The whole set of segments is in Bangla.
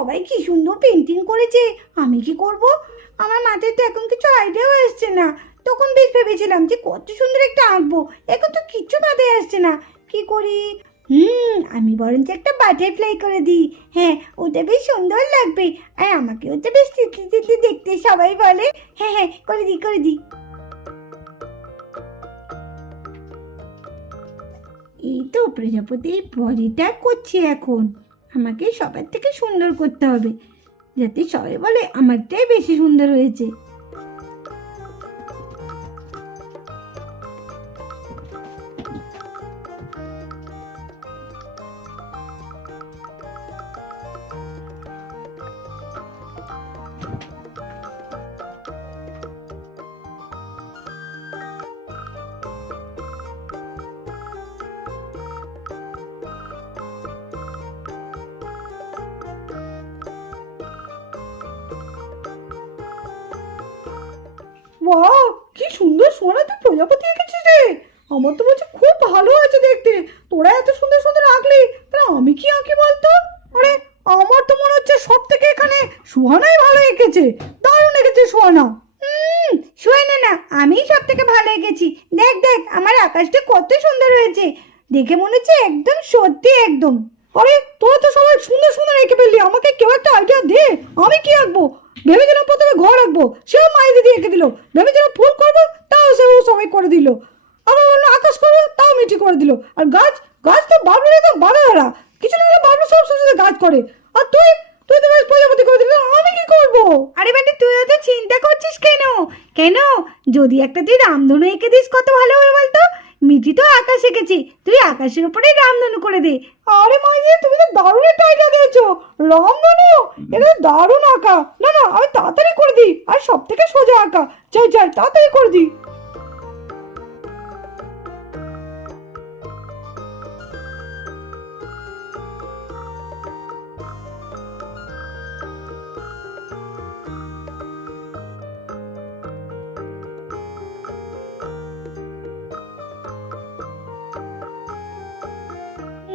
সবাই কি সুন্দর পেন্টিং করেছে, আমি কি করব? আমার মাথায় তো এখন কিছু আইডিয়াও আসছে না। তখন বেশ ভেবেছিলাম যে কত সুন্দর একটা আঁকবো, এখন তো কিচ্ছু মাথায় আসছে না। কি করি? আমি বরঞ্চ একটা বাটারফ্লাই করে দিই। হ্যাঁ, ওটা বেশ সুন্দর লাগবে, আর আমাকে ওটা বেশ তিতলি তিতলি দেখতে সবাই বলে। হ্যাঁ হ্যাঁ, করে দিই করে দিই। এই তো প্রজাপতির বডিটা করছি এখন। আমাকে সবার থেকে সুন্দর করতে হবে, যাতে সবাই বলে আমারটাই বেশি সুন্দর হয়েছে। ওয়াও, কি সুন্দর সোনা তুই প্রজাপতি এঁকেছিস রে। আমার তো বলছে খুব ভালো হয়েছে দেখতে। তোরা এত সুন্দর সুন্দর আঁকলি, তাহলে আমি কি আঁকি বলতো? আরে আমার তো মনে হচ্ছে সব থেকে এখানে সুহানাই ভালো এঁকেছে। দারুণ এঁকেছে সুহানা। শোয় না, আমি সব থেকে ভালো এঁকেছি। দেখ দেখ, আমার আকাশটা কত সুন্দর হয়েছে, দেখে মনে হচ্ছে একদম সত্যি একদম। আরে তোরা তো সবাই সুন্দর সুন্দর এঁকে ফেললি, আমাকে কেউ একটা আইডিয়া দে, আমি কি আঁকবো? ভেবেছিলাম প্রথমে ঘর আঁকবো, সেও মাই দিদি এঁকে দিল। ভেবেছিলাম ফুল করবো, তাও সেও সবাই করে দিল। আবার বললো আকাশ করবো, তাও মিটি করে দিল। আর গাছ, গাছ তো বাবলুর একদম বাধা ধরা, কিছু না হলে বাবলু সব সুযোগে গাছ করে। আর তুই তুই তো বেশ প্রজাপতি করে দিলি, আমি কি করবো? আরে বেটা, তুই অত চিন্তা করছিস কেন? কেন, যদি একটা তুই রামধনু এঁকে দিস কত ভালো হবে বলতো। মিঠি তো আকাশ এঁকেছি, তুই আকাশের উপরে রামধনু করে দে। আরে মাইজি, তুমি তো দারুণ একটা আইডিয়া দিয়েছো। রামধনু, এটা তো দারুণ আঁকা। না না, আমি তাড়াতাড়ি করে দিই, আর সব থেকে সোজা আঁকা। যাই যাই, তাড়াতাড়ি করে দিই।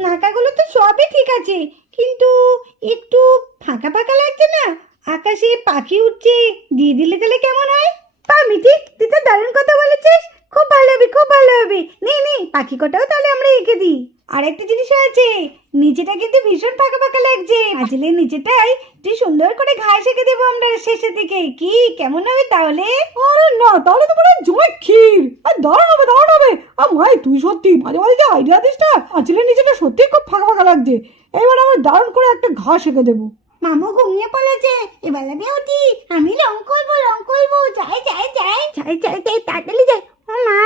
নাকাগুলো তো সবই ঠিক আছে, কিন্তু একটু ফাঁকা ফাঁকা লাগছে না। আকাশে পাখি উঠছে, দিয়ে দিলে তাহলে কেমন হয়? মিঠি, তুই তো দারুণ কথা বলেছিস, খুব ভালো হবে খুব ভালো হবে। নে নে, পাখি কটাও তাহলে আমরা এঁকে দিই। আর একটা জিনিস আছে, নিচেটা কিন্তু ভীষণ ফাঁকা ফাঁকা লাগছে। আসলে নিচেটাই তুই সুন্দর করে ঘাস এঁকে দেবো আমরা শেষের দিকে। কি কেমন হবে তাহলে? আরে না, তাহলে তো পুরো জমে ক্ষীর। আর দারুণ হবে দারুণ হবে। আর মাই, তুই সত্যি মাঝে মাঝে যে আইডিয়া দিস না, আসলে নিচেটা সত্যি খুব ফাঁকা ফাঁকা লাগছে। এবার আমি দারুণ করে একটা ঘাস এঁকে দেবো। মামু ঘুমিয়ে পড়েছে, এবার আমি উঠি, আমি রং করবো রং করবো। যাই যাই যাই যাই যাই যাই, তাড়াতাড়ি যাই। ও মা,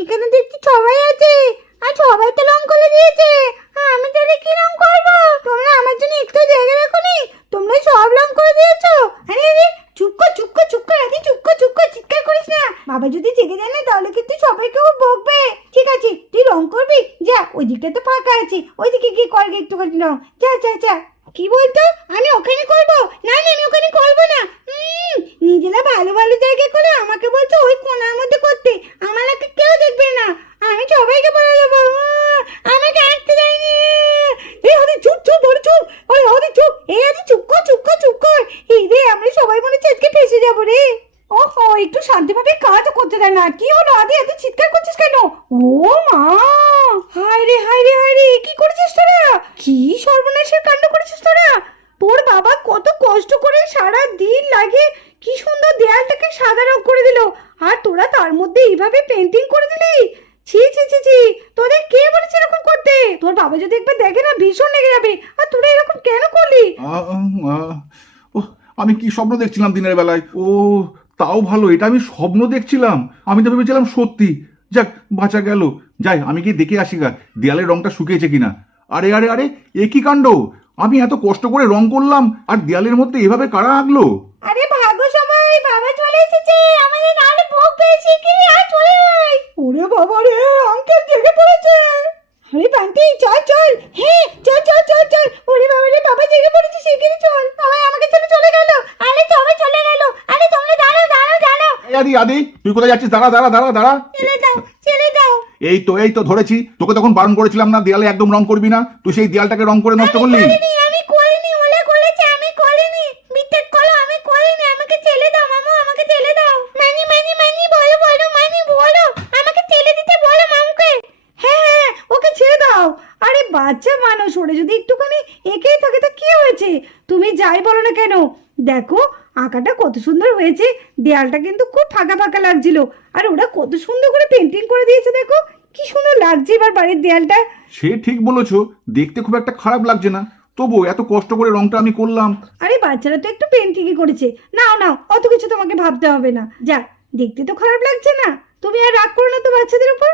এখানে দেখছি সবাই আছে, আর সবাই তো রং করে দিয়েছে। আমি তাহলে কি রং করবো? তোমরা আমার জন্য একটু জায়গা রাখো নি, তোমরা সব রং করে দিয়েছো। আরে আরে, চুপ কর চুপ কর চুপ কর, আরে চুপ কর চুপ কর, চিৎকার করিস না। বাবা যদি জেগে যায় না, তাহলে কিন্তু সবাইকে ও বকবে। ঠিক আছে, তুই রং করবি, যা, ওই দিকটা তো ফাঁকা আছে, ওইদিকে গিয়ে কর একটুখানি রং। যা যা যা। কি বলতো? আমি ওখানে করবো? না না, আমি ওখানে করবো না। নিজেরা ভালো ভালো জায়গায় করে আমাকে বলছো ওই কোণার মধ্যে করতে। আমাকে কেউ দেখবে না, আমি সবাইকে বলে দেবো আমাকে আঁকতে যাইনি। এই হাদি চুপ চুপ, বলে চুপ। আরে হাদি চুপ। এই আরে চুপ কর চুপ কর চুপ কর। এই রে, আমরা সবাই মনে হচ্ছে আজকে ফেসে যাবো রে। ওহো, একটু শান্তিভাবে কাজও করতে দেয় না। কি হলো আদি, এত চিৎকার করছিস কেন? ও মা, হায় রে হায় রে হায় রে, কি করেছিস তোরা? কি সর্বনাশের কাণ্ড করেছিস তোরা? তোর বাবা কত কষ্ট করে সারা দিন লাগে কি সুন্দর দেয়ালটাকে সাদা রং করে দিল, আর তোরা তার মধ্যে এইভাবে পেন্টিং করে দিলি। ছি ছি ছি ছি, তোদের কে বলেছে এরকম করতে? তোর বাবা যদি একবার দেখে না, ভীষণ লেগে যাবে। আর তোরা এরকম কেন করলি? আমি কি স্বপ্ন দেখছিলাম দিনের বেলায়? ও, তাও ভালো, এটা আমি স্বপ্ন দেখছিলাম। আমি তো ভেবেছিলাম সত্যি। যাক, বাঁচা গেল। যাই, আমি গিয়ে দেখে আসি গা দেয়ালের রংটা শুকিয়েছে কিনা। আরে আরে আরে, এ কি কাণ্ড! আমি এত কষ্ট করে রং করলাম, আর দেয়ালের মধ্যে এভাবে কারা আঁকলো? আরে ভাগো সবাই, বাবা চলে এসেছে, আমাদের নালে ভোগ পেয়েছি। কি আর চলে আয়। ওরে বাবা রে, আঙ্কেল জেগে পড়েছে। আরে বান্টি, চল চল। হ্যাঁ, চল চল চল চল। ওরে বাবা রে, বাবা জেগে পড়েছে, শিগগিরই চল। সবাই আমাকে ছেড়ে চলে গেল। আরে সবাই চলে গেল। আরে তোমরা দাঁড়াও দাঁড়াও দাঁড়াও। আদি আদি, তুই কোথায় যাচ্ছিস? দাঁড়া দাঁড়া দাঁড়া দাঁড়া। ছেড়ে দাও ছেড়ে দাও। এই তো ধরেছি। তোকে তখন বারণ করেছিলাম না দেয়ালে একদম রং করবি না, তুই সেই দেয়ালটাকে রং করে নষ্ট করলি। আমি করিনি, ওলা করেছে, আমি কেন? সরে যদি একটুখানি এঁকেই থাকে তা কি হয়েছে? তুমি যাই বলো না কেন, দেখো আঁকাটা কত সুন্দর হয়েছে। দেয়ালটা কিন্তু খুব ফাঁকা ফাঁকা লাগছিল, আর ওরা কত সুন্দর করে পেন্টিং করে দিয়েছে, দেখো কি সুন্দর লাগছে এবার বাড়ির দেয়ালটা। সে ঠিক বলেছো, দেখতে খুব একটা খারাপ লাগছে না, তবু এত কষ্ট করে রংটা আমি করলাম। আরে বাচ্চারা তো একটু পেন্টিংই করেছে, নাও নাও, অত কিছু তোমাকে ভাবতে হবে না। যাক, দেখতে তো খারাপ লাগছে না, তুমি আর রাগ করো না তো বাচ্চাদের উপর।